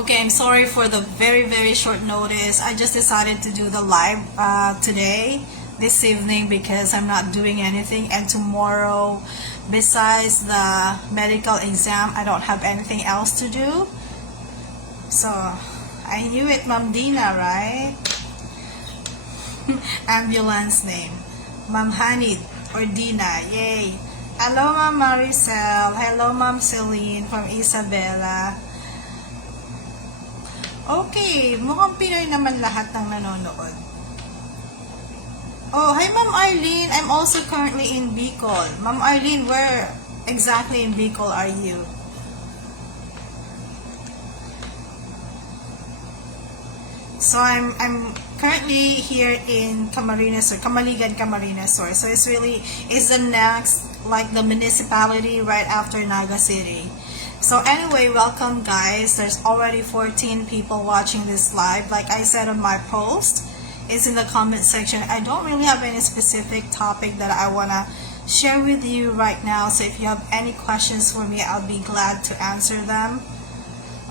Okay, I'm sorry for the very short notice. I just decided to do the live today, this evening, because I'm not doing anything, and tomorrow, besides the medical exam, I don't have anything else to do. So, I knew it, Ma'am Dina, right? Ambulance name. Ma'am Hanid or Dina, yay. Hello, Ma'am Maricel. Hello, Ma'am Celine from Isabela. Okay, mukhang Pinoy naman lahat ng nanonood. Oh, hi Ma'am Arlene. I'm also currently in Bicol. Ma'am Arlene, where exactly in Bicol are you? So I'm currently here in Camarines Sur, Camaligan, Camarines Sur. So it's the next, like the municipality right after Naga City. So anyway, welcome guys. There's already 14 people watching this live. Like I said on my post, it's in the comment section. I don't really have any specific topic that I want to share with you right now. So if you have any questions for me, I'll be glad to answer them.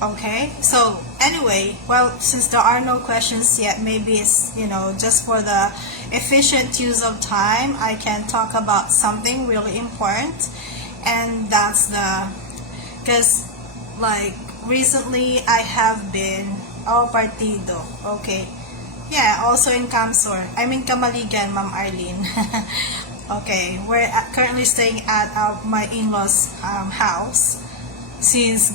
Okay, so anyway, well, since there are no questions yet, maybe it's, just for the efficient use of time, I can talk about something really important. And that's because like recently I have been partido, okay, yeah, also in Camsor. I'm in Camaligan, Ma'am Arlene. Okay, we're currently staying at my in-laws house since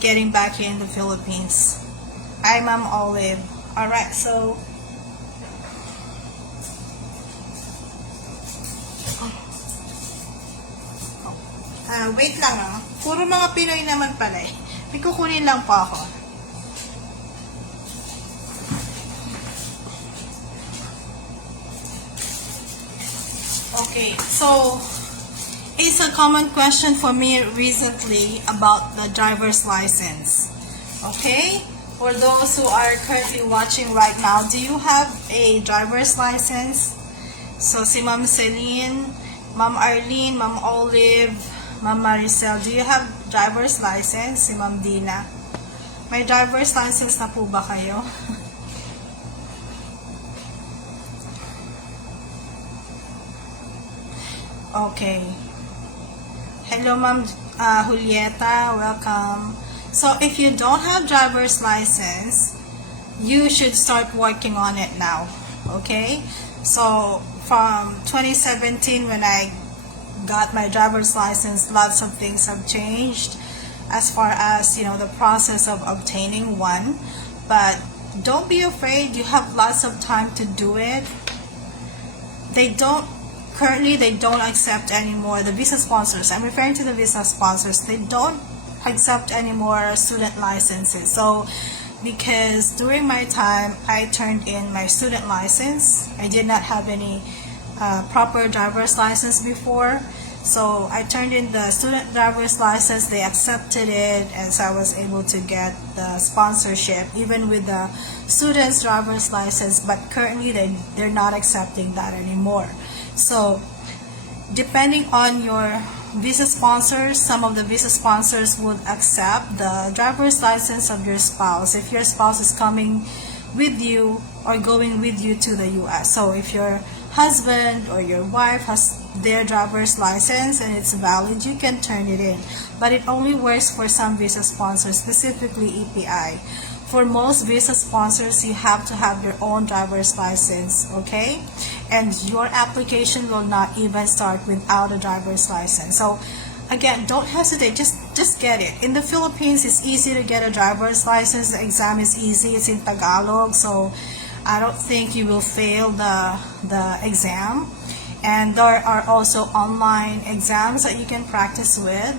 getting back here in the Philippines. Hi, Ma'am Olive. Alright, so wait lang. Puro mga Pinoy naman pala eh. May kukunin lang po ako. Okay, so it's a common question for me recently about the driver's license. Okay, for those who are currently watching right now, do you have a driver's license? So si Ma'am Celine, Ma'am Arlene, Ma'am Olive, Ma'am Maricel, do you have driver's license? Si Ma'am Dina, may driver's license na po ba kayo? Okay. Hello, Ma'am Julieta. Welcome. So, if you don't have driver's license, you should start working on it now. Okay? So, from 2017, when I got my driver's license, lots of things have changed as far as, the process of obtaining one. But don't be afraid. You have lots of time to do it. Currently, they don't accept anymore the visa sponsors. I'm referring to the visa sponsors. They don't accept anymore student licenses. So, because during my time, I turned in my student license. I did not have any proper driver's license before. So, I turned in the student driver's license. They accepted it, and so I was able to get the sponsorship, even with the student's driver's license. But currently, they're not accepting that anymore. So, depending on your visa sponsors, some of the visa sponsors would accept the driver's license of your spouse if your spouse is coming with you or going with you to the US. So, if your husband or your wife has their driver's license and it's valid, you can turn it in. But it only works for some visa sponsors, specifically EPI. For most visa sponsors, you have to have your own driver's license, okay? And your application will not even start without a driver's license. So, again, don't hesitate. Just get it. In the Philippines, it's easy to get a driver's license. The exam is easy. It's in Tagalog, so I don't think you will fail the exam. And there are also online exams that you can practice with.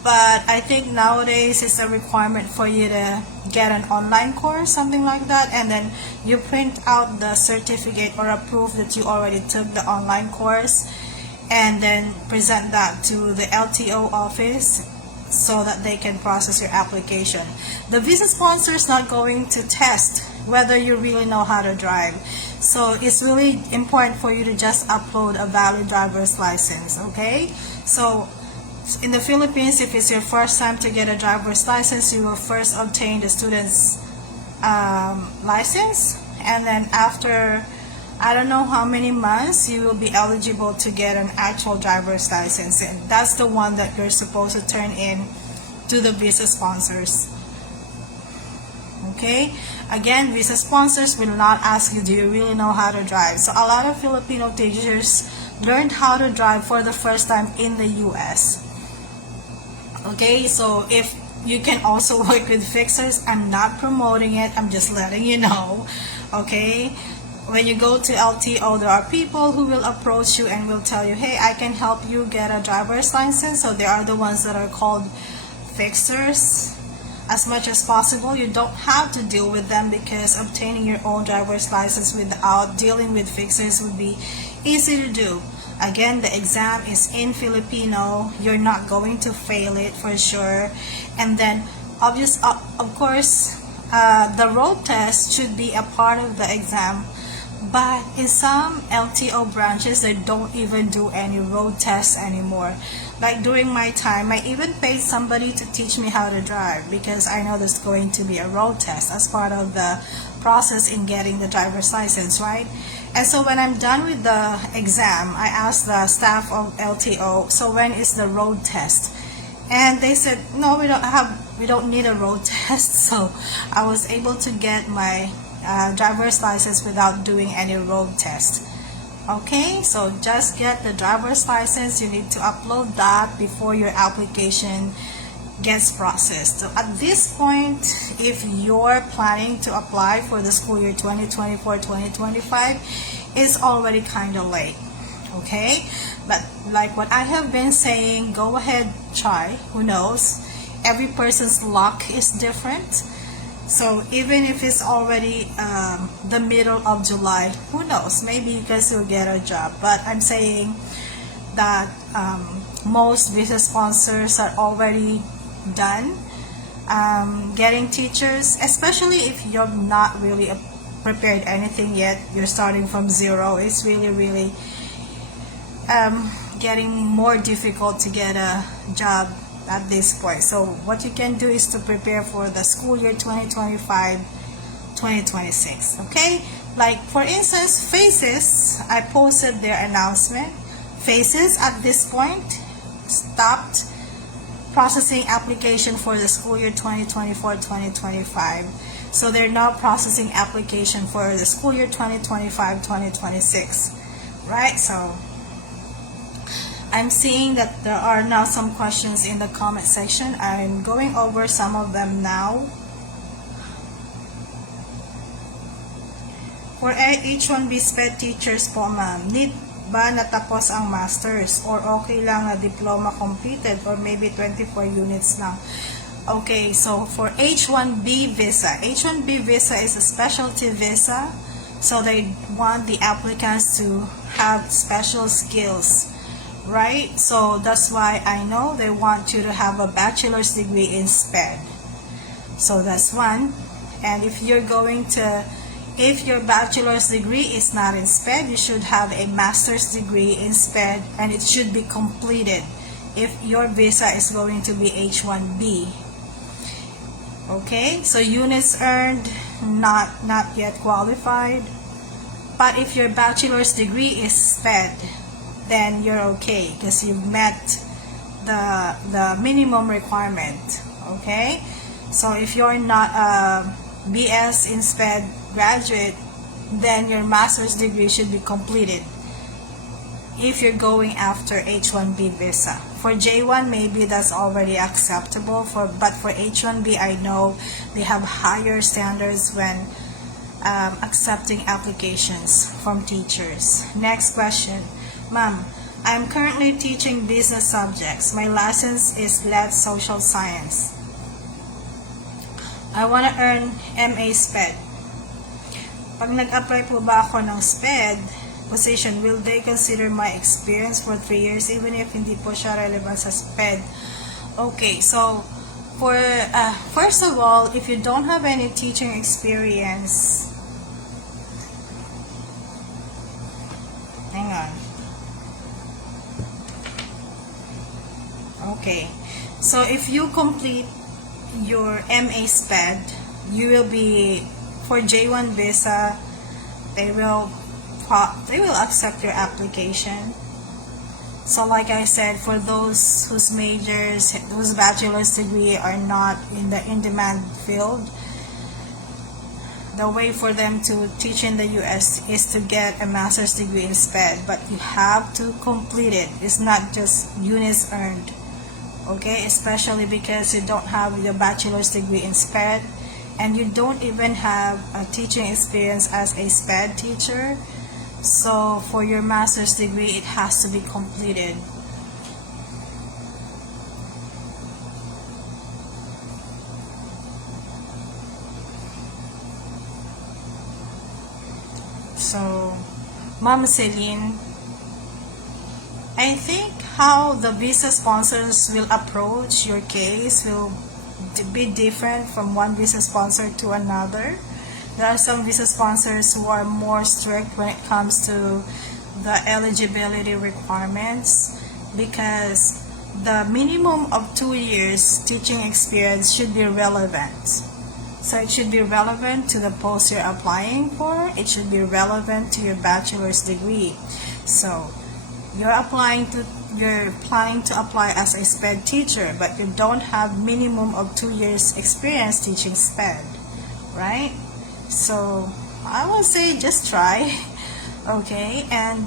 But I think nowadays it's a requirement for you to get an online course, something like that, and then you print out the certificate or a proof that you already took the online course, and then present that to the LTO office so that they can process your application. The visa sponsor is not going to test whether you really know how to drive. So it's really important for you to just upload a valid driver's license, okay? So In the Philippines, if it's your first time to get a driver's license, you will first obtain the student's license, and then after I don't know how many months you will be eligible to get an actual driver's license, and that's the one that you're supposed to turn in to the visa sponsors. Okay, again, visa sponsors will not ask you, do you really know how to drive? So a lot of Filipino teachers learned how to drive for the first time in the US. Okay, so if you can also work with fixers, I'm not promoting it, I'm just letting you know. Okay, when you go to LTO, there are people who will approach you and will tell you, hey, I can help you get a driver's license. So they are the ones that are called fixers. As much as possible, you don't have to deal with them, because obtaining your own driver's license without dealing with fixers would be easy to do. Again, the exam is in Filipino. You're not going to fail it for sure. And then, of course, the road test should be a part of the exam. But in some LTO branches, they don't even do any road tests anymore. Like during my time, I even paid somebody to teach me how to drive, because I know there's going to be a road test as part of the process in getting the driver's license, right? And so when I'm done with the exam, I asked the staff of LTO, so when is the road test? And they said, no, we don't need a road test. So I was able to get my driver's license without doing any road test. Okay, so just get the driver's license. You need to upload that before your application gets processed. So at this point, if you're planning to apply for the school year 2024-2025, it's already kind of late. Okay, but like what I have been saying, go ahead, try. Who knows? Every person's luck is different. So even if it's already the middle of July, who knows? Maybe you guys will get a job. But I'm saying that most visa sponsors are already done getting teachers, especially if you're not really prepared anything yet. You're starting from zero. It's really getting more difficult to get a job at this point. So what you can do is to prepare for the school year 2025-2026. Okay, like for instance, Faces, I posted their announcement. Faces at this point stopped processing application for the school year 2024-2025. So they're now processing application for the school year 2025-2026, right? So I'm seeing that there are now some questions in the comment section. I'm going over some of them now. For H1B SPED teachers po, ma'am, need ba natapos ang masters, or okay lang na diploma completed, or maybe 24 units lang? Okay, so for H1B visa, H1B visa is a specialty visa, so they want the applicants to have special skills, right? So that's why I know they want you to have a bachelor's degree in SPED. So that's one. And if you're going to, if your bachelor's degree is not in SPED, you should have a master's degree in SPED, and it should be completed if your visa is going to be H1B. Okay, so units earned, not yet qualified. But if your bachelor's degree is SPED, then you're okay, because you've met the minimum requirement. Okay, so if you're not a BS in SPED graduate, then your master's degree should be completed if you're going after H1B visa. For J1, maybe that's already acceptable, but for H1B, I know they have higher standards when accepting applications from teachers. Next question. Ma'am, I'm currently teaching business subjects. My license is LED Social Science. I want to earn MA SPED. Pag nag-apply po ba ako ng SPED position, will they consider my experience for 3 years even if hindi po siya relevant sa SPED? Okay, so for first of all, if you don't have any teaching experience, hang on. Okay, so if you complete your MA SPED, you will be, for J1 visa, they will accept your application. So like I said, for those whose majors, whose bachelor's degree are not in the in-demand field, the way for them to teach in the US is to get a master's degree in SPED, but you have to complete it. It's not just units earned, okay? Especially because you don't have your bachelor's degree in SPED and you don't even have a teaching experience as a SPED teacher. So for your master's degree, it has to be completed. So, Ma'am Celine, I think how the visa sponsors will approach your case will be different from one visa sponsor to another. There are some visa sponsors who are more strict when it comes to the eligibility requirements, because the minimum of 2 years teaching experience should be relevant. So it should be relevant to the post you're applying for. It should be relevant to your bachelor's degree. So you're planning to apply as a SPED teacher, but you don't have minimum of 2 years experience teaching SPED, right? So I would say just try, okay, and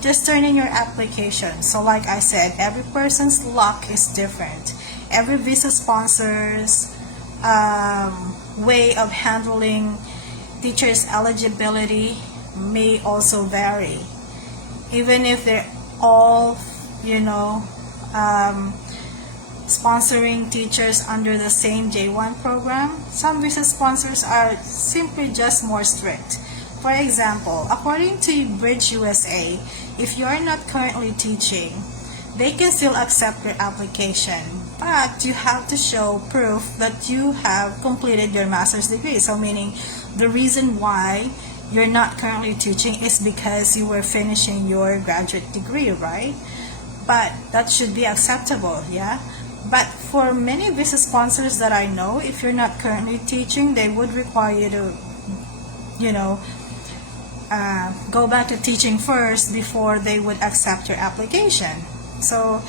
just turn in your application. So like I said, every person's luck is different. Every visa sponsor's way of handling teachers' eligibility may also vary. Even if they're all, sponsoring teachers under the same J1 program, some visa sponsors are simply just more strict. For example, according to Bridge USA, if you are not currently teaching, they can still accept your application, but you have to show proof that you have completed your master's degree. So meaning the reason why you're not currently teaching is because you were finishing your graduate degree, right? But that should be acceptable, yeah? But for many visa sponsors that I know, if you're not currently teaching, they would require you to, go back to teaching first before they would accept your application. So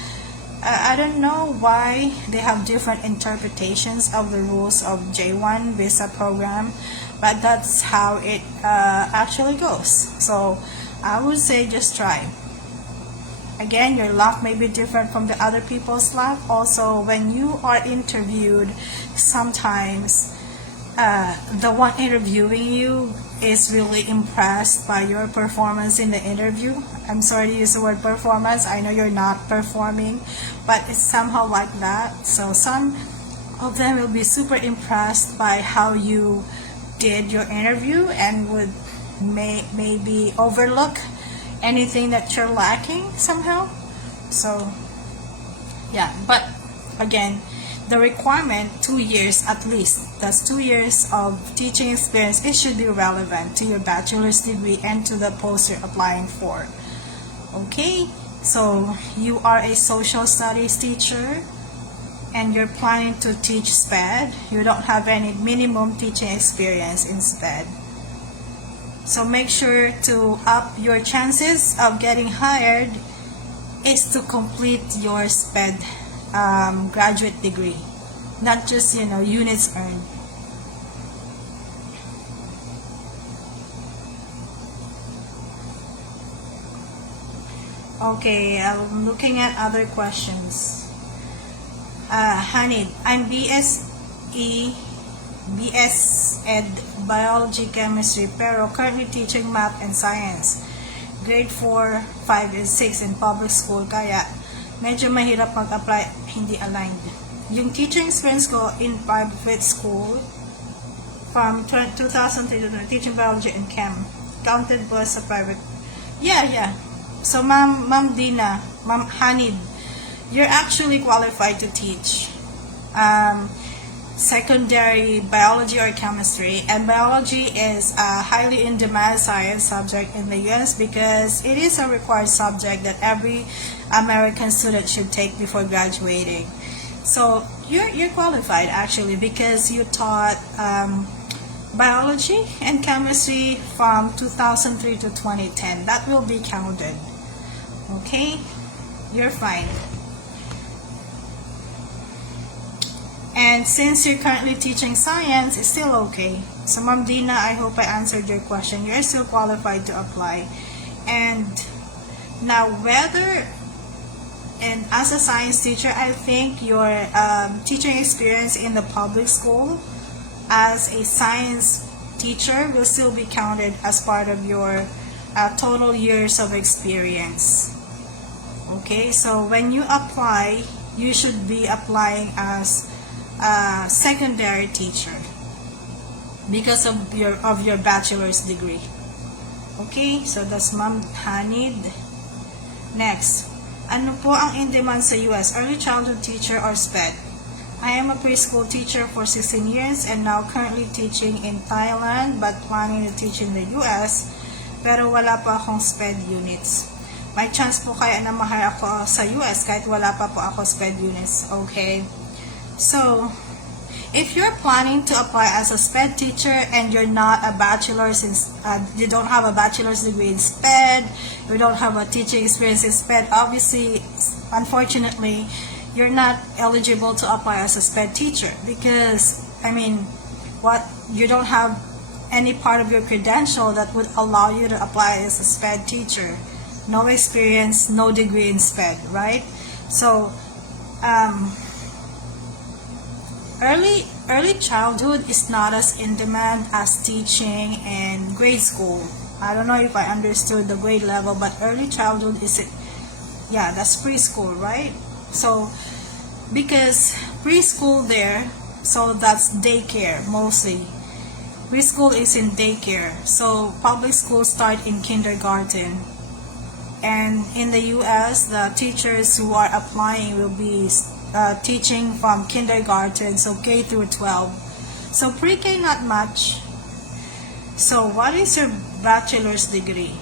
I don't know why they have different interpretations of the rules of J1 visa program, but that's how it actually goes. So I would say just try. Again, your luck may be different from the other people's luck. Also, when you are interviewed, sometimes the one interviewing you is really impressed by your performance in the interview. I'm sorry to use the word performance. I know you're not performing, but it's somehow like that. So some of them will be super impressed by how you did your interview and would maybe overlook anything that you're lacking somehow. So yeah, but again, the requirement 2 years at least, that's 2 years of teaching experience. It should be relevant to your bachelor's degree and to the post you're applying for. Okay, so you are a social studies teacher and you're planning to teach SPED. You don't have any minimum teaching experience in SPED. So make sure to up your chances of getting hired is to complete your SPED graduate degree, not just units earned. Okay, I'm looking at other questions. Hanid, I'm BS Ed Biology Chemistry pero currently teaching math and science. Grade 4, 5, and 6 in public school kaya medyo mahirap mag-apply, hindi aligned. Yung teaching experience ko in private school from 2003 to teaching biology and chem counted po sa private. Yeah. So Ma'am Dina, Ma'am Hanid, you're actually qualified to teach. secondary biology or chemistry, and biology is a highly in-demand science subject in the US because it is a required subject that every American student should take before graduating. So you're qualified actually because you taught biology and chemistry from 2003 to 2010. That will be counted. Okay, you're fine. And since you're currently teaching science, it's still okay. So Ma'am Dina, I hope I answered your question. You're still qualified to apply. And now whether, and as a science teacher, I think your teaching experience in the public school as a science teacher will still be counted as part of your total years of experience. Okay, so when you apply, you should be applying as a secondary teacher because of your bachelor's degree. Okay, so that's Ma'am Hanid. Next, ano po ang in-demand sa US? Early childhood teacher or SPED? I am a preschool teacher for 16 years and now currently teaching in Thailand but planning to teach in the US, pero wala pa akong SPED units. May chance po kaya na ma-hire ako sa US kahit wala pa po ako SPED units. Okay, so if you're planning to apply as a SPED teacher and you're not a bachelor's in, you don't have a bachelor's degree in SPED, you don't have a teaching experience in SPED, obviously, unfortunately, you're not eligible to apply as a SPED teacher because, I mean, you don't have any part of your credential that would allow you to apply as a SPED teacher. No experience, no degree in SPED, right? So, early childhood is not as in demand as teaching in grade school. I don't know if I understood the grade level, but early childhood is it? Yeah, that's preschool, right? So because preschool there, so that's daycare mostly. Preschool is in daycare. So public schools start in kindergarten. And in the US, the teachers who are applying will be teaching from kindergarten, so K through 12. So pre-K not much. So what is your bachelor's degree?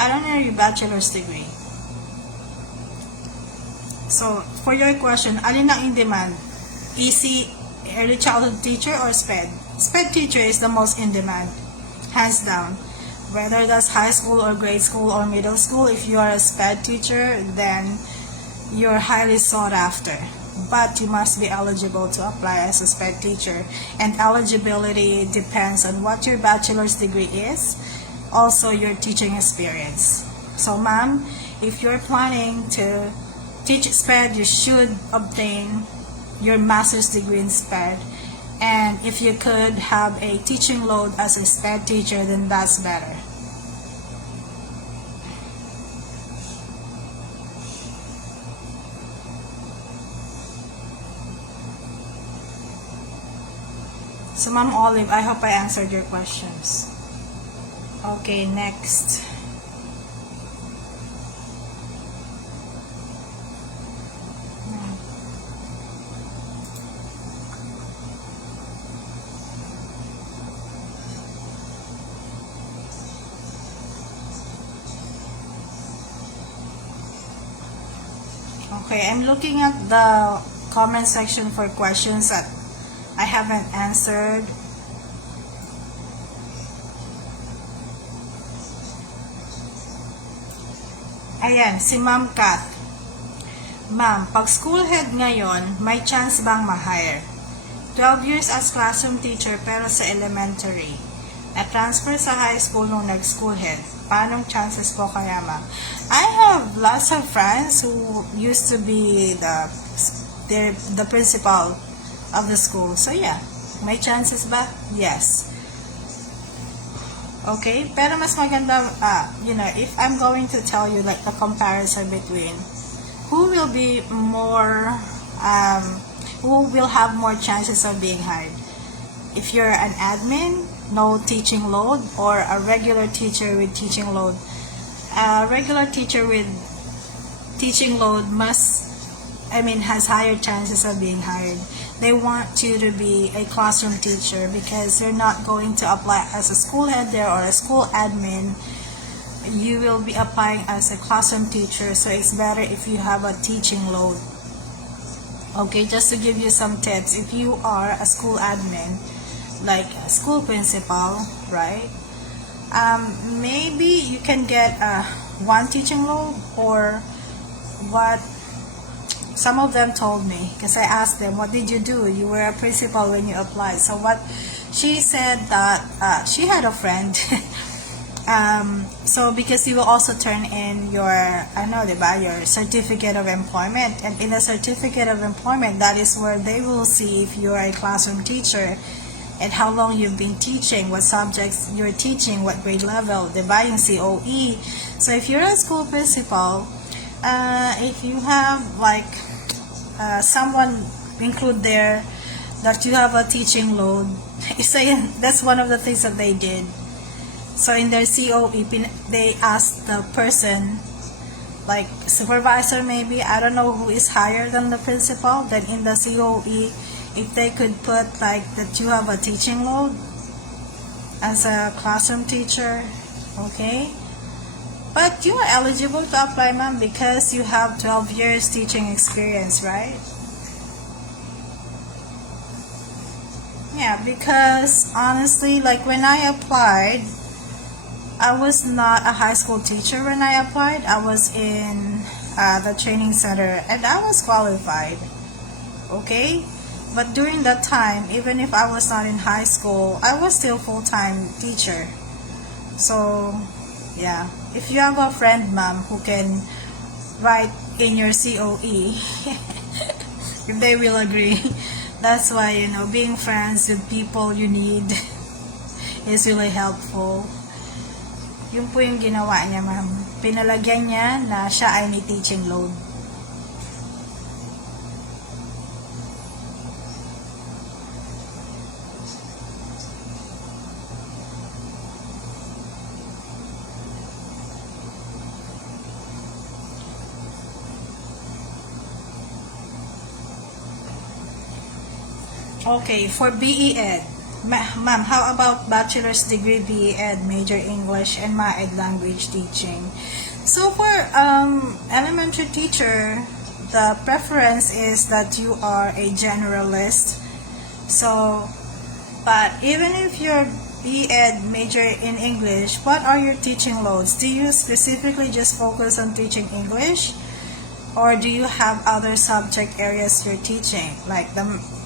I don't know your bachelor's degree. So for your question, alin ang in demand? EC, early childhood teacher or SPED? SPED teacher is the most in demand, hands down. Whether that's high school or grade school or middle school, if you are a SPED teacher, then you're highly sought after. But you must be eligible to apply as a SPED teacher. And eligibility depends on what your bachelor's degree is, also your teaching experience. So ma'am, if you're planning to teach SPED, you should obtain your master's degree in SPED. And if you could have a teaching load as a SPED teacher, then that's better. So Ma'am Olive, I hope I answered your questions. Okay, next. Okay, I'm looking at the comment section for questions that I haven't answered. Ayan, si Ma'am Kat. Ma'am, pag school head ngayon, may chance bang ma-hire? 12 years as classroom teacher pero sa elementary. Na-transfer sa high school nung nag-school head. Paanong chances po kaya, ma'am? I have lots of friends who used to be the principal of the school. So yeah, may chances ba? Yes. Okay, pero mas maganda, if I'm going to tell you like the comparison between who will be more, who will have more chances of being hired. If you're an admin, no teaching load, or a regular teacher with teaching load. A regular teacher with teaching load must has higher chances of being hired. They want you to be a classroom teacher because you're not going to apply as a school head there or a school admin. You will be applying as a classroom teacher, so it's better if you have a teaching load. Okay, just to give you some tips, if you are a school admin, like a school principal, right? Maybe you can get one teaching load, or what some of them told me, because I asked them, what did you do? You were a principal when you applied. So what she said that she had a friend. So because you will also turn in your, your certificate of employment, and in the certificate of employment, that is where they will see if you are a classroom teacher and how long you've been teaching, what subjects you're teaching, what grade level, diba, yung COE. So if you're a school principal, if you have like someone include there that you have a teaching load, that's one of the things that they did. So in their COE, they asked the person, like supervisor maybe, I don't know who is higher than the principal, then in the COE, if they could put like that you have a teaching load as a classroom teacher, okay? But you are eligible to apply, ma'am, because you have 12 years teaching experience, right? Yeah, because honestly, like when I applied, I was not a high school teacher when I applied. I was in the training center and I was qualified, okay? But during that time, even if I was not in high school, I was still full-time teacher. So, yeah. If you have a friend, ma'am, who can write in your COE, if they will agree, that's why, being friends with people you need is really helpful. Yun po yung ginawa niya, ma'am. Pinalagyan niya na siya ay may teaching load. Okay, for BE Ed, ma'am, how about bachelor's degree BE Ed, major English and MAED language teaching? So for elementary teacher, the preference is that you are a generalist. So, but even if you're BE Ed major in English, what are your teaching loads? Do you specifically just focus on teaching English? Or do you have other subject areas you're teaching? Like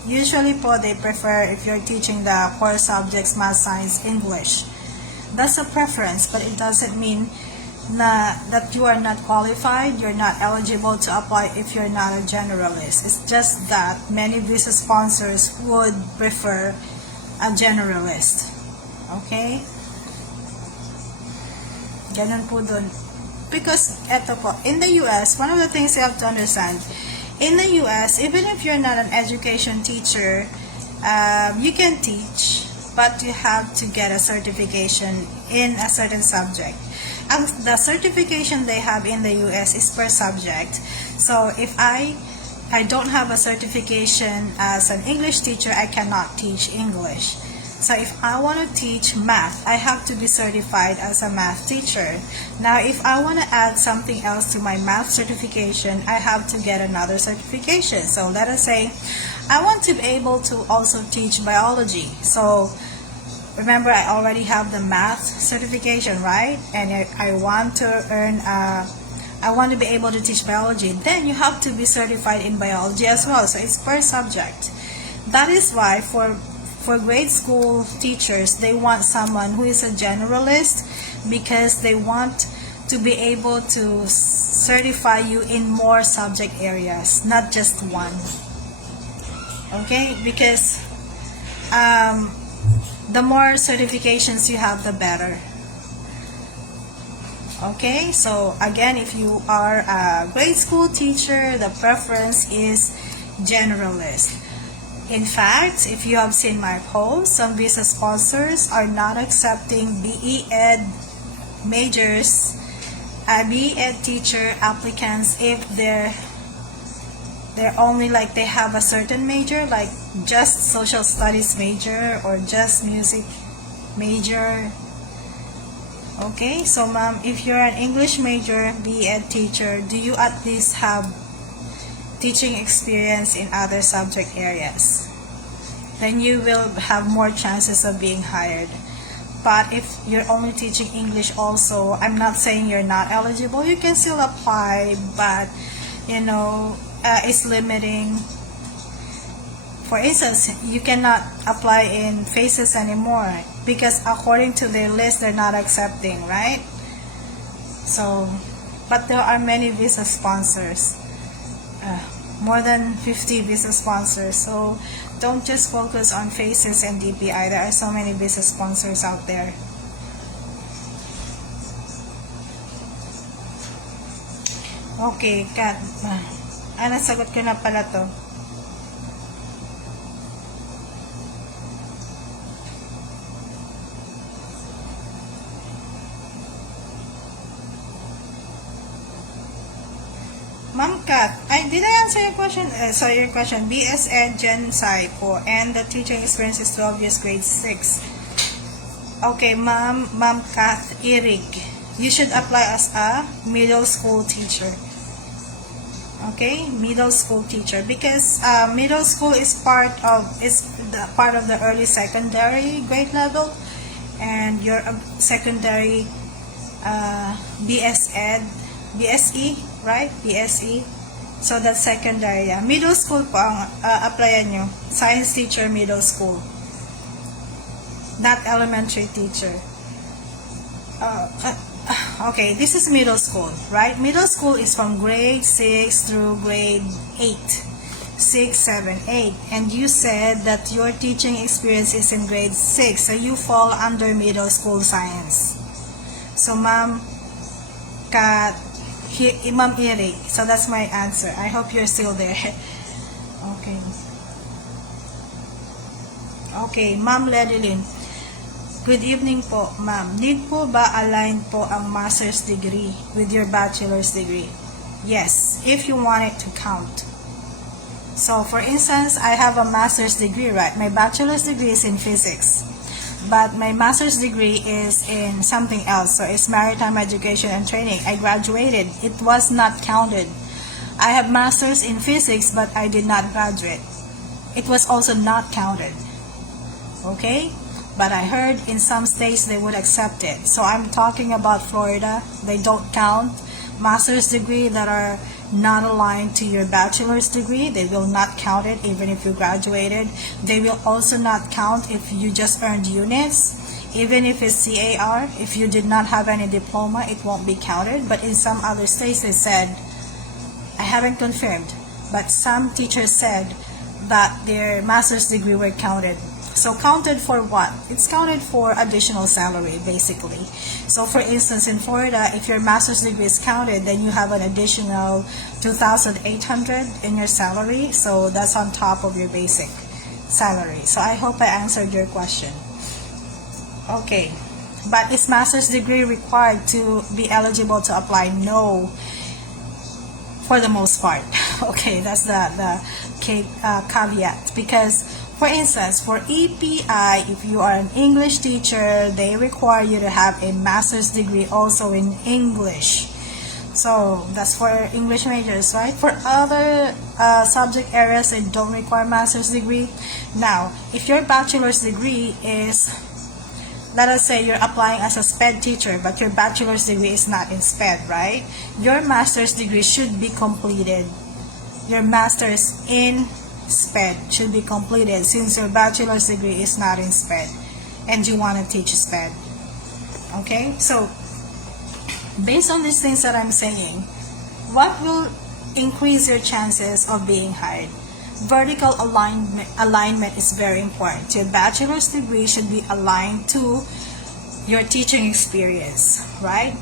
usually po, they prefer if you're teaching the core subjects, math, science, English. That's a preference, but it doesn't mean that you are not qualified, you're not eligible to apply if you're not a generalist. It's just that many visa sponsors would prefer a generalist. Okay? Ganun po dun. Because, eto po, in the US, one of the things you have to understand, in the US, even if you're not an education teacher, you can teach, but you have to get a certification in a certain subject. And the certification they have in the US is per subject. So if I don't have a certification as an English teacher, I cannot teach English. So if I want to teach math, I have to be certified as a math teacher. Now, if I want to add something else to my math certification, I have to get another certification. So let us say I want to be able to also teach biology. So remember, I already have the math certification, right? And I want to I want to be able to teach biology. Then you have to be certified in biology as well. So it's per subject. That is why for grade school teachers, they want someone who is a generalist, because they want to be able to certify you in more subject areas, not just one. Okay? Because the more certifications you have, the better. Okay? So again, if you are a grade school teacher, the preference is generalist. In fact, if you have seen my post, some visa sponsors are not accepting BE Ed majors, BE Ed teacher applicants if their they're only like they have a certain major, like just social studies major or just music major. Okay, so ma'am, if you're an English major, BEd teacher, do you at least have teaching experience in other subject areas? Then you will have more chances of being hired. But if you're only teaching English also, I'm not saying you're not eligible. You can still apply, but it's limiting. For instance, you cannot apply in faces anymore because according to their list, they're not accepting, right? So, but there are many visa sponsors, more than 50 visa sponsors. So, don't just focus on faces and DPI. There are so many visa sponsors out there. Okay, Kat. Nasagot ko na pala to. Ma'am Kat, did I answer your question? Your question, BS Ed Gen Sci po, and the teaching experience is 12 years, grade 6. Okay, Ma'am Kat Irig, you should apply as a middle school teacher. Okay, middle school teacher, because middle school is part of the early secondary grade level, and your secondary BSE, right? BSE. So that's secondary. Middle school po ang applyan nyo. Science teacher, middle school. Not elementary teacher. Okay, this is middle school, right? Middle school is from grade 6 through grade 8. 6, 7, 8. And you said that your teaching experience is in grade 6. So you fall under middle school science. So Ma'am Kat, Ma'am Iri. So that's my answer. I hope you're still there. Okay. Okay, Ma'am Ledilyn. Good evening po, ma'am. Need po ba align po ang master's degree with your bachelor's degree? Yes, if you want it to count. So, for instance, I have a master's degree, right? My bachelor's degree is in physics. But my master's degree is in something else. So, it's maritime education and training. I graduated. It was not counted. I have master's in physics, but I did not graduate. It was also not counted. Okay? But I heard in some states they would accept it. So I'm talking about Florida. They don't count master's degree that are not aligned to your bachelor's degree. They will not count it even if you graduated. They will also not count if you just earned units. Even if it's CAR, if you did not have any diploma, it won't be counted. But in some other states they said, I haven't confirmed, but some teachers said that their master's degree were counted. So counted for what? It's counted for additional salary, basically. So for instance, in Florida, if your master's degree is counted, then you have an additional $2,800 in your salary. So that's on top of your basic salary. So I hope I answered your question. Okay. But is master's degree required to be eligible to apply? No. For the most part. Okay, that's the caveat. Because for instance, for EPI, if you are an English teacher, they require you to have a master's degree also in English. So that's for English majors, right? For other subject areas, they don't require master's degree. Now, if your bachelor's degree is, let us say you're applying as a SPED teacher, but your bachelor's degree is not in SPED, right? Your master's degree should be completed. Your master's in SPED should be completed since your bachelor's degree is not in SPED and you want to teach SPED. Okay, so based on these things that I'm saying, what will increase your chances of being hired? Vertical alignment is very important. Your bachelor's degree should be aligned to your teaching experience, right?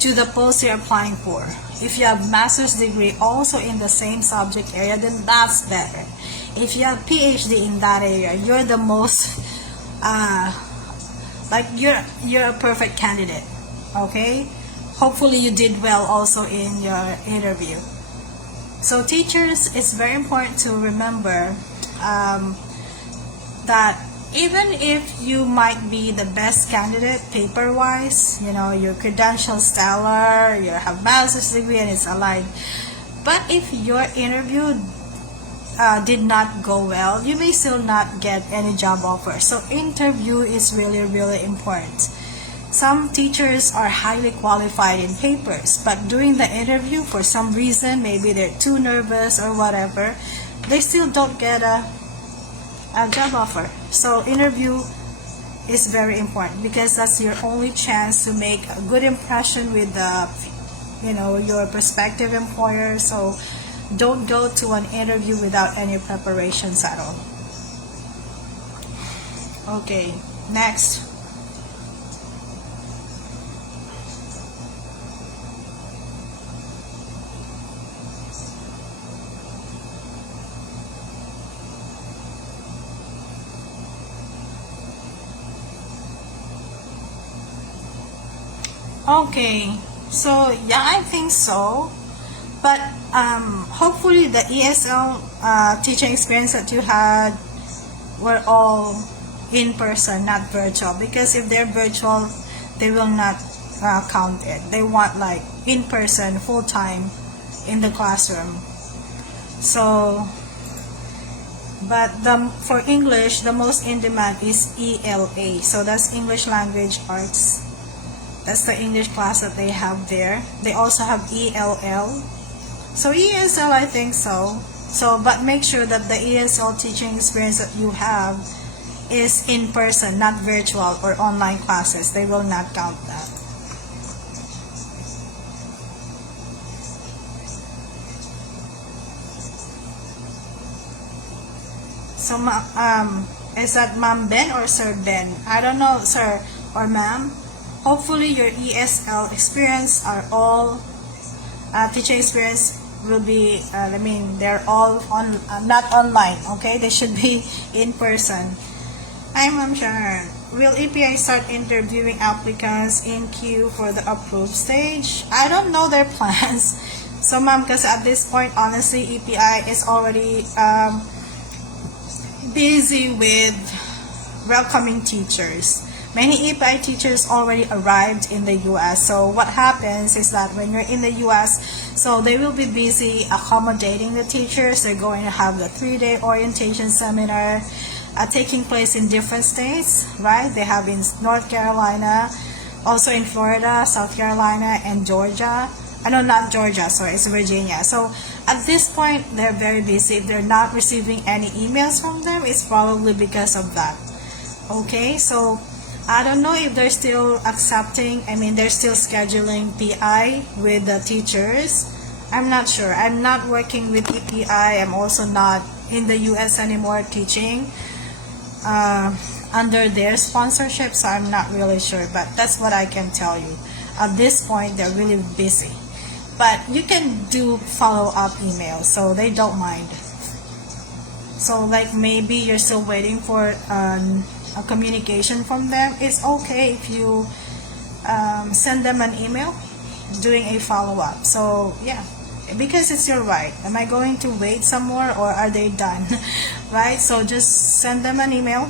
To the post you're applying for. If you have master's degree also in the same subject area, then that's better. If you have PhD in that area, you're the most, you're a perfect candidate. Okay? Hopefully you did well also in your interview. So teachers, it's very important to remember that even if you might be the best candidate paper-wise, you know, your credentials stellar, you have master's degree and it's aligned, but if your interview did not go well, you may still not get any job offer. So interview is really, really important. Some teachers are highly qualified in papers, but during the interview, for some reason, maybe they're too nervous or whatever, they still don't get a job offer. So interview is very important because that's your only chance to make a good impression with the, you know, your prospective employer. So don't go to an interview without any preparations at all. Okay, next. Okay, so yeah, I think so. But hopefully the ESL teaching experience that you had were all in person, not virtual. Because if they're virtual, they will not count it. They want like in person, full time in the classroom. So, but for English, the most in demand is ELA. So that's English Language Arts. That's the English class that they have there. They also have ELL. So ESL, I think so. So, but make sure that the ESL teaching experience that you have is in person, not virtual or online classes. They will not count that. So, is that Ma'am Ben or Sir Ben? I don't know, sir or ma'am. Hopefully your ESL experience are all teaching experience will be, I mean, they're all on, not online, okay? They should be in person. Hi, Ma'am Sharon. Will EPI start interviewing applicants in queue for the approved stage? I don't know their plans. So, ma'am, because at this point, honestly, EPI is already busy with welcoming teachers. Many EPI teachers already arrived in the US. So what happens is that when you're in the US, so they will be busy accommodating the teachers. They're going to have the 3-day orientation seminar taking place in different states, right? They have in North Carolina, also in Florida, South Carolina, and Georgia. No, not Georgia, sorry, it's Virginia. So at this point, they're very busy. If they're not receiving any emails from them, it's probably because of that. Okay, so I don't know if they're still accepting, I mean, they're still scheduling PI with the teachers. I'm not sure. I'm not working with EPI. I'm also not in the US anymore teaching under their sponsorship, so I'm not really sure. But that's what I can tell you. At this point, they're really busy. But you can do follow-up emails, so they don't mind. So like maybe you're still waiting for a communication from them. It's okay if you send them an email doing a follow-up. So yeah, because it's your right. Am I going to wait some more or are they done? Right? So just send them an email.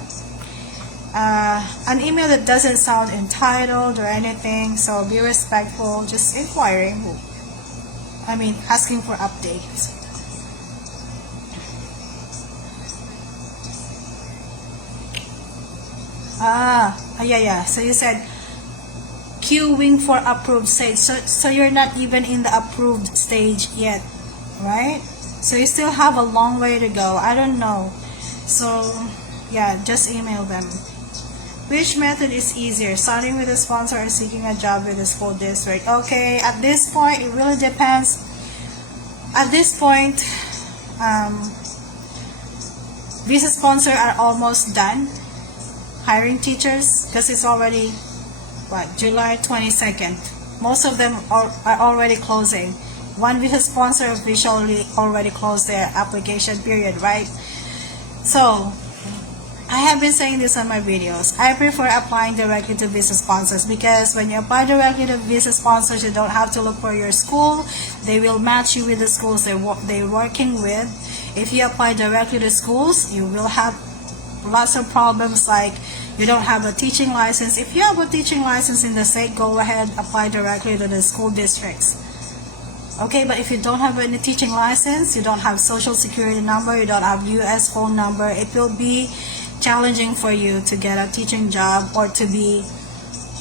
An email that doesn't sound entitled or anything. So be respectful, just inquiring. I mean, asking for updates. Yeah. So you said queuing for approved stage. So you're not even in the approved stage yet, right? So you still have a long way to go. I don't know. So yeah, just email them. Which method is easier, starting with a sponsor or seeking a job with a school district? Okay, at this point, it really depends. At this point, visa sponsor are almost done hiring teachers because it's already, July 22nd. Most of them are already closing. One visa sponsor officially already closed their application period, right? So, I have been saying this on my videos. I prefer applying directly to visa sponsors because when you apply directly to visa sponsors, you don't have to look for your school. They will match you with the schools they're working with. If you apply directly to schools, you will have lots of problems like you don't have a teaching license. If you have a teaching license in the state, go ahead, apply directly to the school districts. Okay, but if you don't have any teaching license, you don't have social security number, you don't have US phone number, it will be challenging for you to get a teaching job, or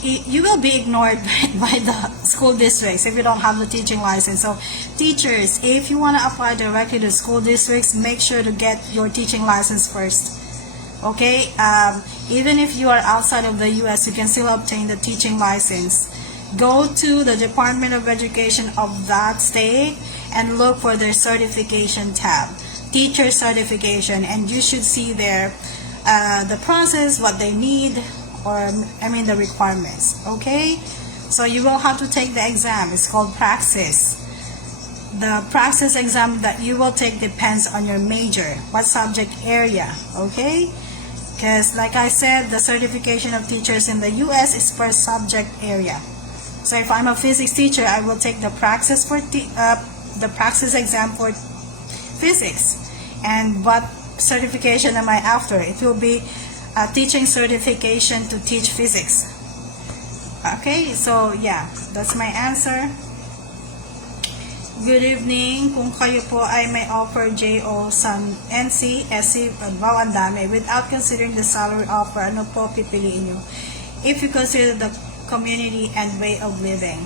you will be ignored by the school districts if you don't have the teaching license. So teachers, if you want to apply directly to school districts, make sure to get your teaching license first. Okay, even if you are outside of the US, you can still obtain the teaching license. Go to the Department of Education of that state and look for their certification tab, teacher certification, and you should see there the process, what they need, or the requirements. Okay, so you will have to take the exam. It's called praxis. The praxis exam that you will take depends on your major, what subject area. Okay, because like I said, the certification of teachers in the US is per subject area. So if I'm a physics teacher, I will take the praxis exam for physics. And what certification am I after? It will be a teaching certification to teach physics. Okay, so yeah, that's my answer. Good evening. Kung kayo po ay may offer JO sa NC, SC, wow, ang dami. Without considering the salary offer, ano po pipiliin nyo? If you consider the community and way of living.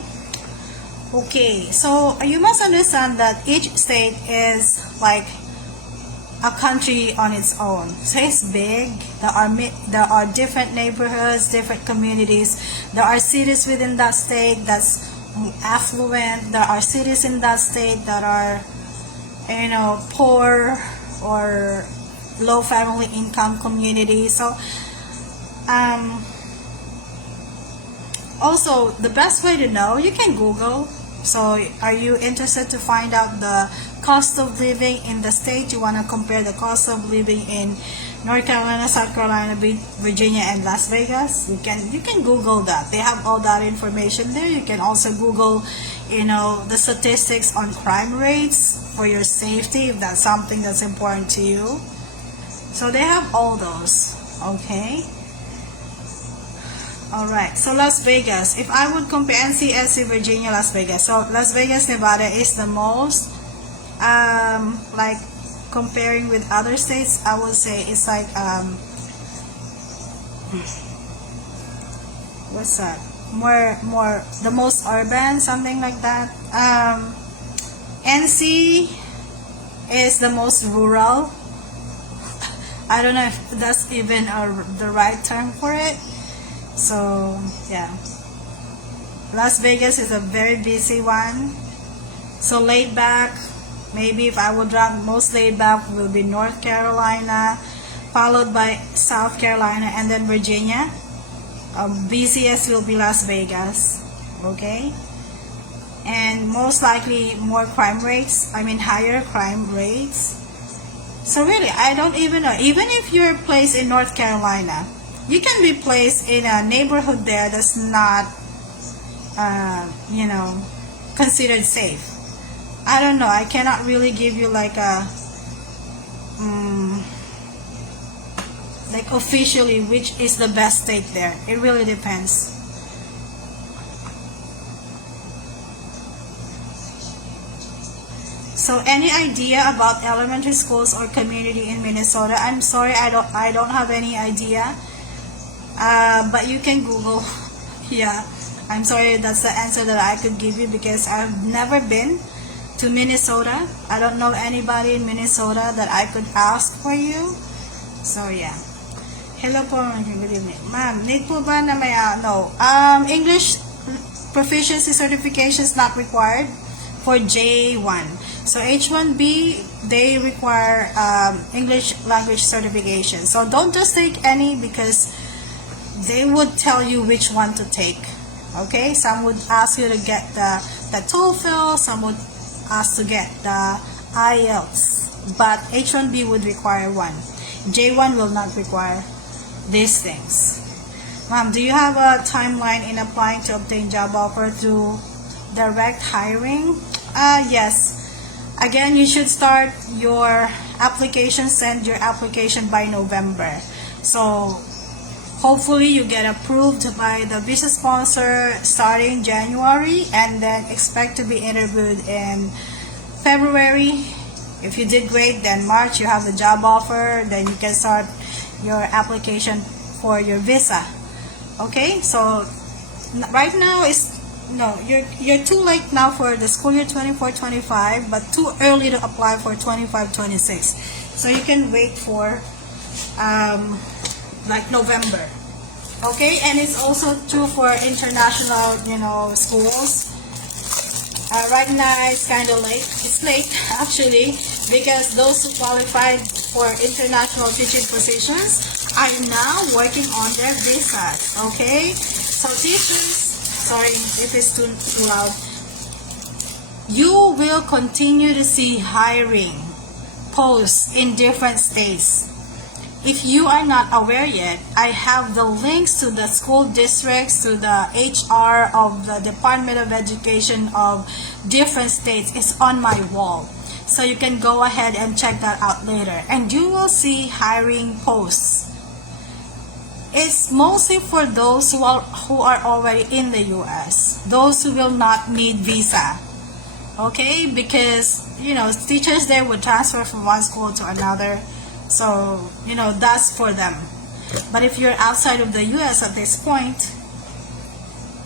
Okay, so you must understand that each state is like a country on its own. So it's big. There are different neighborhoods, different communities. There are cities within that state that's affluent. There are cities in that state that are, poor or low family income communities. So, also, the best way to know, you can Google. So, are you interested to find out the cost of living in the state? You want to compare the cost of living in North Carolina, South Carolina, Virginia, and Las Vegas? You can Google that. They have all that information there. You can also Google, the statistics on crime rates for your safety, if that's something that's important to you. So they have all those. Okay. Alright, so Las Vegas. If I would compare NCSC, Virginia, Las Vegas. So Las Vegas, Nevada is the most, like comparing with other states, I would say it's like, what's that? More, the most urban, something like that. NC is the most rural. I don't know if that's even the right term for it. So, yeah. Las Vegas is a very busy one. So, laid back, maybe if I would rank most laid back, will be North Carolina, followed by South Carolina, and then Virginia. BCS will be Las Vegas. Okay? And most likely more crime rates, higher crime rates. So, really, I don't even know. Even if you're placed in North Carolina, you can be placed in a neighborhood there that's not, considered safe. I don't know. I cannot really give you like a, like officially which is the best state there. It really depends. So any idea about elementary schools or community in Minnesota? I'm sorry, I don't have any idea. But you can Google. Yeah, I'm sorry, that's the answer that I could give you because I've never been to Minnesota. I don't know anybody in Minnesota that I could ask for you. So yeah. Hello po, good evening. Ma'am, need po ba na may, no. English proficiency certification is not required for J1. So H1B, they require English language certification. So don't just take any because they would tell you which one to take. Okay, some would ask you to get the TOEFL, some would ask to get the IELTS, but H1B would require one. J1 will not require. these things. Ma'am, do you have a timeline in applying to obtain job offer through direct hiring? Yes. Again, you should start your application, send your application by November. So hopefully you get approved by the visa sponsor starting January, and then expect to be interviewed in February. If you did great, then March you have the job offer, then you can start your application for your visa. Okay, so right now is no, you're too late now for the school year 24-25, but too early to apply for 25-26. So you can wait for like November. Okay, and it's also true for international, schools. Right now it's kind of late. It's late actually, because those who qualified for international teaching positions are now working on their visas. Okay, so teachers, sorry if it's too loud, you will continue to see hiring posts in different states. If you are not aware yet, I have the links to the school districts, to the HR of the Department of Education of different states. It's on my wall. So you can go ahead and check that out later. And you will see hiring posts. It's mostly for those who are already in the US. Those who will not need visa. Okay? Because, teachers there would transfer from one school to another. So, that's for them. But if you're outside of the US at this point,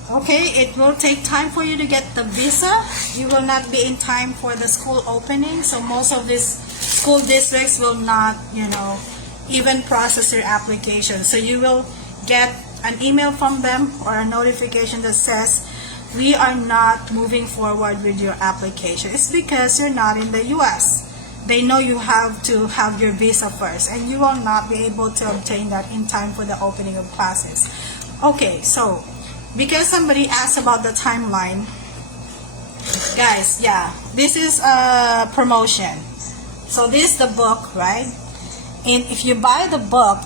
okay, it will take time for you to get the visa. You will not be in time for the school opening. So most of these school districts will not, even process your application. So you will get an email from them or a notification that says, we are not moving forward with your application. It's because you're not in the US. They know you have to have your visa first, and you will not be able to obtain that in time for the opening of classes. Okay, so because somebody asked about the timeline, guys, yeah, this is a promotion. So this is the book, right? And if you buy the book,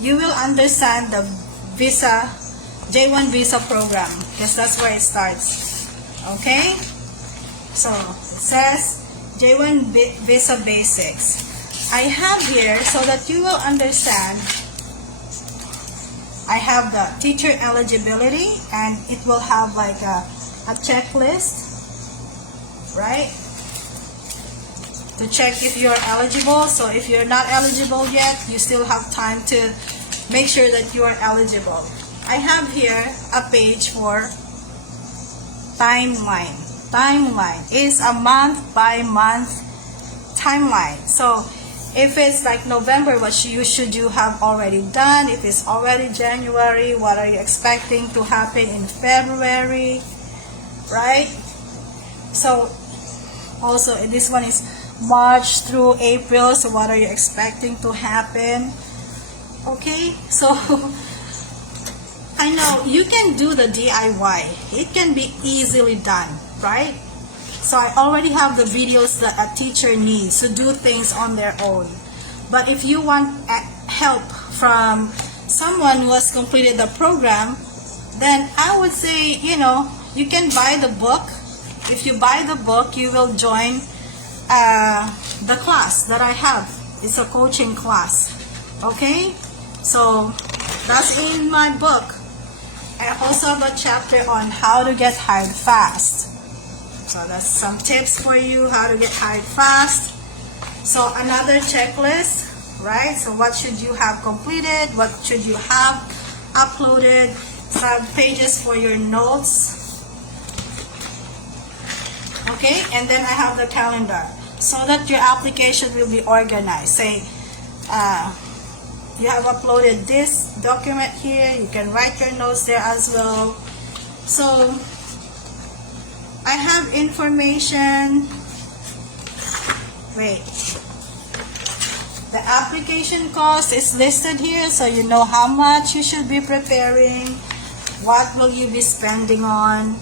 you will understand the visa, J1 visa program, because that's where it starts. Okay, so it says J1 Visa Basics. I have here, so that you will understand, I have the teacher eligibility, and it will have like a checklist, right? To check if you're eligible. So if you're not eligible yet, you still have time to make sure that you are eligible. I have here a page for timeline. Timeline is a month by month timeline. So if it's like November, what should you have already done? If it's already January, what are you expecting to happen in February, right? So also this one is March through April, so what are you expecting to happen? Okay, so I know you can do the DIY. It can be easily done, right? So I already have the videos that a teacher needs to do things on their own. But if you want help from someone who has completed the program, then I would say, you can buy the book. If you buy the book, you will join the class that I have. It's a coaching class. Okay? So that's in my book. I also have a chapter on how to get hired fast. So that's some tips for you, how to get hired fast. So another checklist, right? So what should you have completed? What should you have uploaded? Some pages for your notes. Okay, and then I have the calendar, so that your application will be organized. Say, you have uploaded this document here, you can write your notes there as well. So I have information. Wait. The application cost is listed here, so you know how much you should be preparing. What will you be spending on?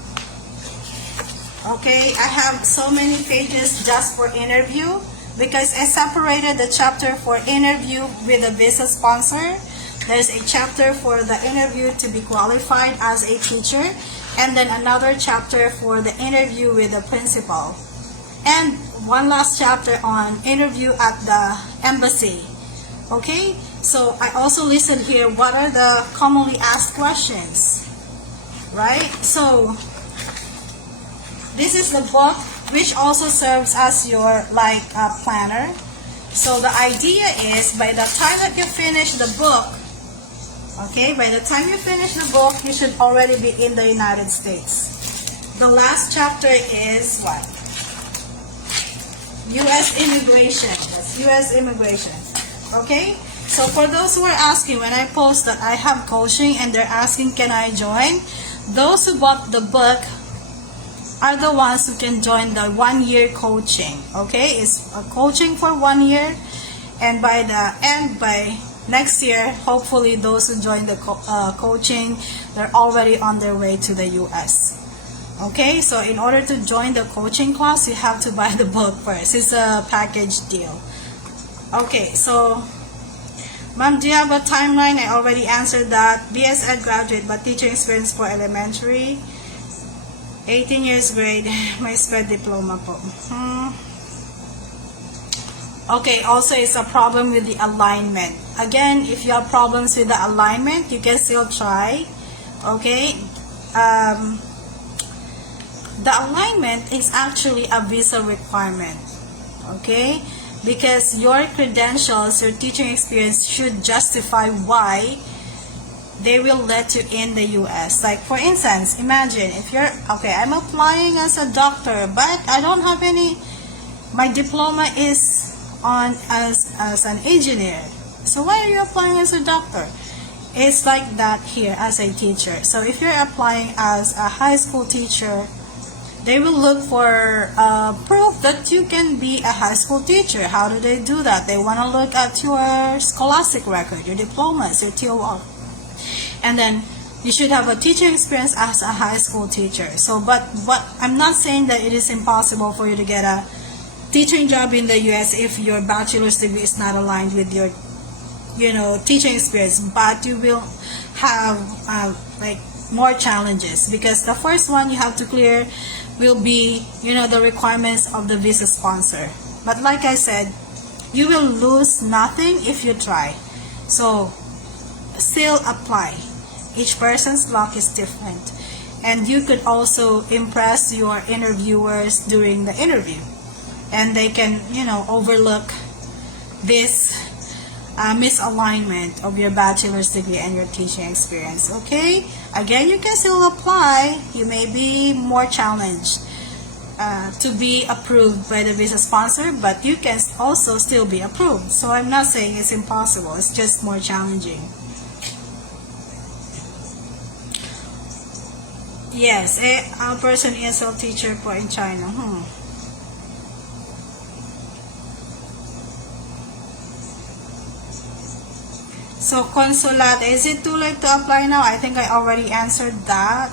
Okay, I have so many pages just for interview, because I separated the chapter for interview with a visa sponsor There's a chapter for the interview to be qualified as a teacher, and then another chapter for the interview with the principal, and one last chapter on interview at the embassy. Okay, so I also listed here what are the commonly asked questions, right? So this is the book, which also serves as your planner. So the idea is by the time that you finish the book, okay, by the time you finish the book, you should already be in the United States. The last chapter is what? U.S. immigration. That's U.S. immigration. Okay? So for those who are asking, when I post that I have coaching and they're asking, can I join? Those who bought the book are the ones who can join the 1-year coaching. Okay? It's a coaching for 1 year. And by next year, hopefully those who join the coaching, they're already on their way to the U.S. Okay, so in order to join the coaching class, you have to buy the book first. It's a package deal. Okay, so, ma'am, do you have a timeline? I already answered that. BS Ed graduate, but teaching experience for elementary. 18 years grade, may SPED diploma po. Okay, also it's a problem with the alignment. Again, if you have problems with the alignment, you can still try. Okay, the alignment is actually a visa requirement, okay? Because your credentials, your teaching experience should justify why they will let you in the U.S. Like, for instance, imagine if you're, okay, I'm applying as a doctor, but I don't have any, my diploma is on as an engineer. So why are you applying as a doctor? It's like that here as a teacher. So if you're applying as a high school teacher, they will look for proof that you can be a high school teacher. How do they do that? They want to look at your scholastic record, your diplomas, your TOR. And then you should have a teaching experience as a high school teacher. So, but I'm not saying that it is impossible for you to get a teaching job in the US if your bachelor's degree is not aligned with your, teaching experience. But you will have more challenges, because the first one you have to clear will be, the requirements of the visa sponsor. But like I said, you will lose nothing if you try. So still apply. Each person's luck is different. And you could also impress your interviewers during the interview. And they can, overlook this misalignment of your bachelor's degree and your teaching experience. Okay? Again, you can still apply. You may be more challenged to be approved by the visa sponsor, but you can also still be approved. So I'm not saying it's impossible. It's just more challenging. Yes, a person ESL teacher po in China. So, consulate, is it too late to apply now? I think I already answered that.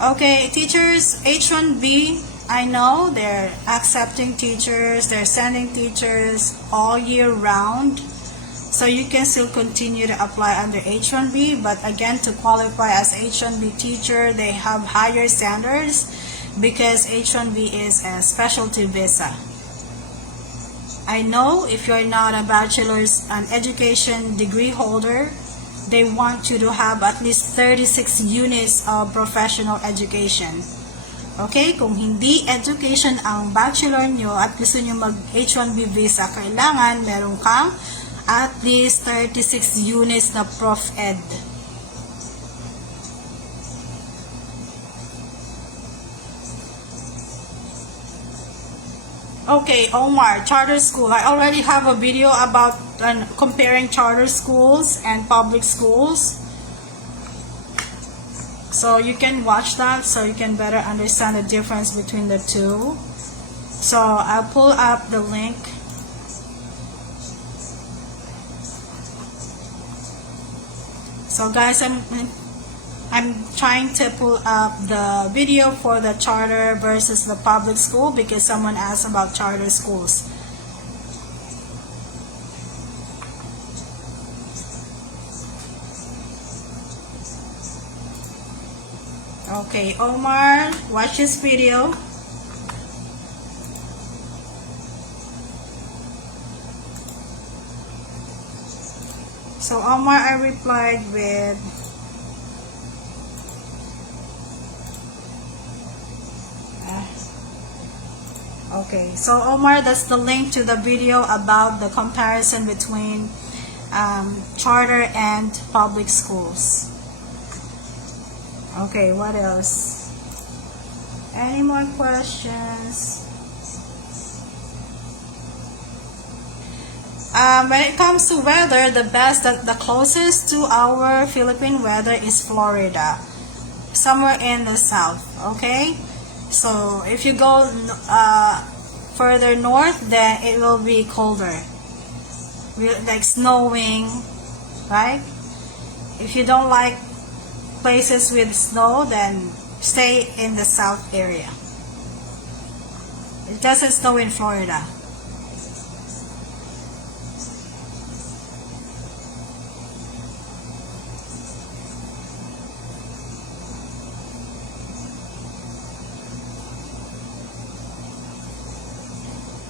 Okay, teachers, H1B, I know they're accepting teachers, they're sending teachers all year round. So you can still continue to apply under H1B, but again, to qualify as H1B teacher, they have higher standards because H1B is a specialty visa. I know if you're not a bachelor's and education degree holder, they want you to have at least 36 units of professional education. Okay? Kung hindi education ang bachelor nyo at gusto nyo mag H1B visa, kailangan meron kang at least 36 units na Prof Ed. Okay, Omar, charter school. I already have a video about comparing charter schools and public schools. So you can watch that so you can better understand the difference between the two. So I'll pull up the link. So guys, I'm trying to pull up the video for the charter versus the public school because someone asked about charter schools. Okay, Omar, watch this video. So Omar, I replied with okay, so Omar, that's the link to the video about the comparison between charter and public schools. Okay, what else? Any more questions? When it comes to weather, the closest to our Philippine weather is Florida, somewhere in the south. Okay, so if you go further north, then it will be colder, like snowing, right? If you don't like places with snow, then stay in the south area. It doesn't snow in Florida.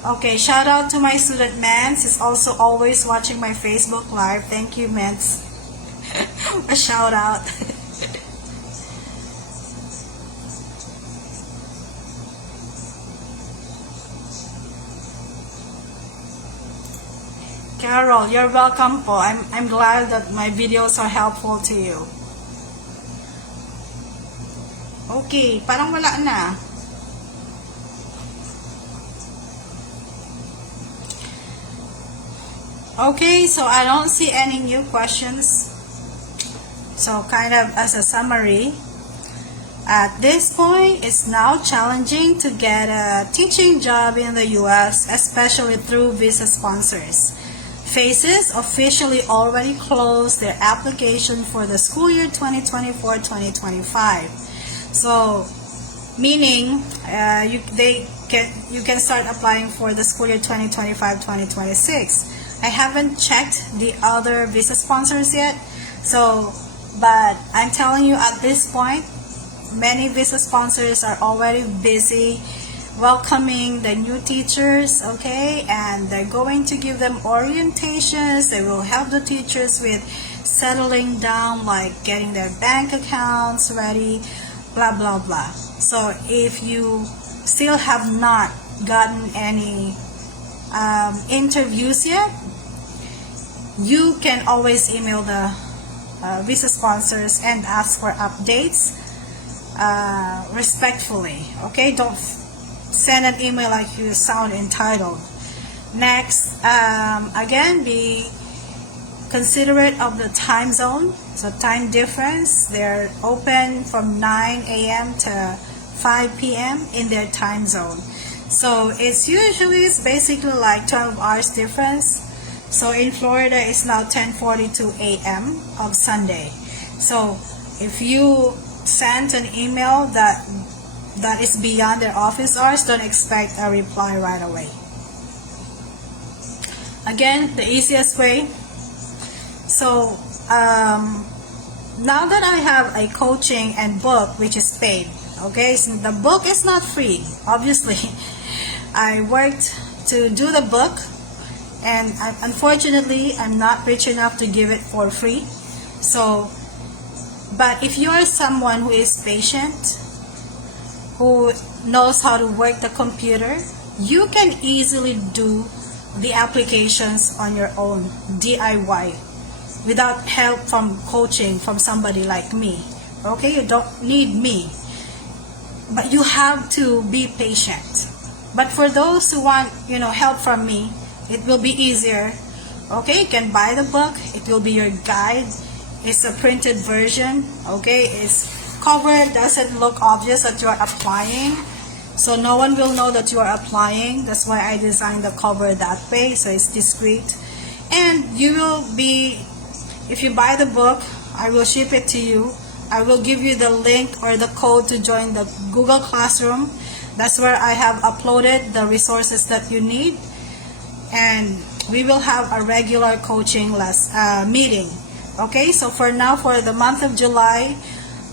Okay, shout out to my student Mance. He's also always watching my Facebook live. Thank you, Mance. A shout out. Carol, you're welcome po. I'm glad that my videos are helpful to you. Okay, parang wala na. Okay, so I don't see any new questions. So kind of as a summary, at this point, it's now challenging to get a teaching job in the US, especially through visa sponsors. FACES officially already closed their application for the school year 2024-2025. So, meaning you can start applying for the school year 2025-2026. I haven't checked the other visa sponsors yet, but I'm telling you at this point, many visa sponsors are already busy welcoming the new teachers, okay, and they're going to give them orientations. They will help the teachers with settling down, like getting their bank accounts ready, blah blah blah. So if you still have not gotten any interviews yet, you can always email the visa sponsors and ask for updates respectfully. Okay, don't send an email like you sound entitled. Next, again, be considerate of the time zone. So time difference, they're open from 9 a.m. to 5 p.m. in their time zone. So it's basically like 12 hours difference. So in Florida, it's now 10:42 a.m. of Sunday. So if you send an email that is beyond their office hours, don't expect a reply right away. Again, the easiest way. So now that I have a coaching and book which is paid, okay, so the book is not free, obviously. I worked to do the book, and unfortunately I'm not rich enough to give it for free. So, but if you are someone who is patient, who knows how to work the computer, you can easily do the applications on your own, DIY, without help from coaching from somebody like me. Okay, you don't need me, but you have to be patient. But for those who want, help from me, it will be easier. Okay, you can buy the book. It will be your guide. It's a printed version. Okay, its cover doesn't look obvious that you are applying, so no one will know that you are applying. That's why I designed the cover that way, so it's discreet. And you will be, if you buy the book, I will ship it to you. I will give you the link or the code to join the Google Classroom. That's where I have uploaded the resources that you need. And we will have a regular coaching meeting. Okay, so for now, for the month of July,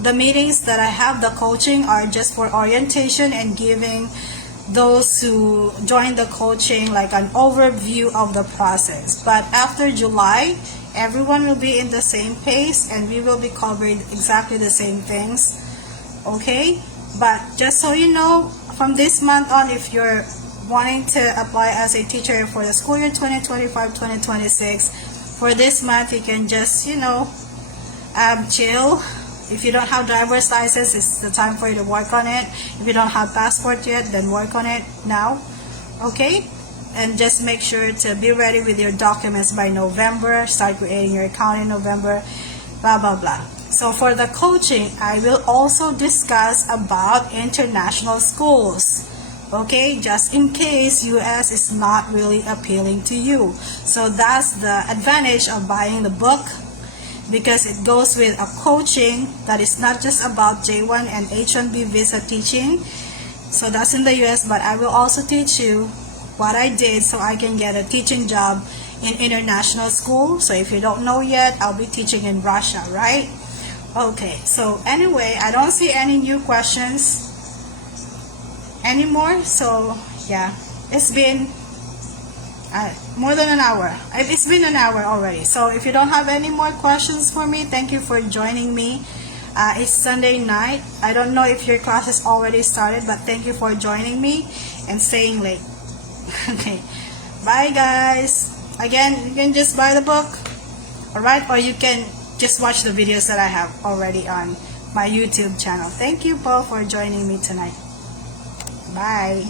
the meetings that I have, the coaching, are just for orientation and giving those who join the coaching like an overview of the process. But after July, everyone will be in the same pace and we will be covering exactly the same things. Okay, but just so you know, from this month on, if you're wanting to apply as a teacher for the school year 2025-2026, for this month you can just, chill. If you don't have driver's license, it's the time for you to work on it. If you don't have passport yet, then work on it now. Okay, and just make sure to be ready with your documents by November. Start creating your account in November, blah blah blah. So for the coaching, I will also discuss about international schools. Okay, just in case US is not really appealing to you. So that's the advantage of buying the book, because it goes with a coaching that is not just about J1 and H1B visa teaching. So that's in the US, but I will also teach you what I did so I can get a teaching job in international school. So if you don't know yet, I'll be teaching in Russia, right? Okay, so anyway, I don't see any new questions anymore. So yeah, it's been more than an hour. It's been an hour already. So if you don't have any more questions for me, thank you for joining me. It's Sunday night. I don't know if your class has already started, but thank you for joining me and staying late. Okay, bye guys. Again, you can just buy the book, alright, or you can just watch the videos that I have already on my YouTube channel. Thank you, Paul, for joining me tonight. Bye.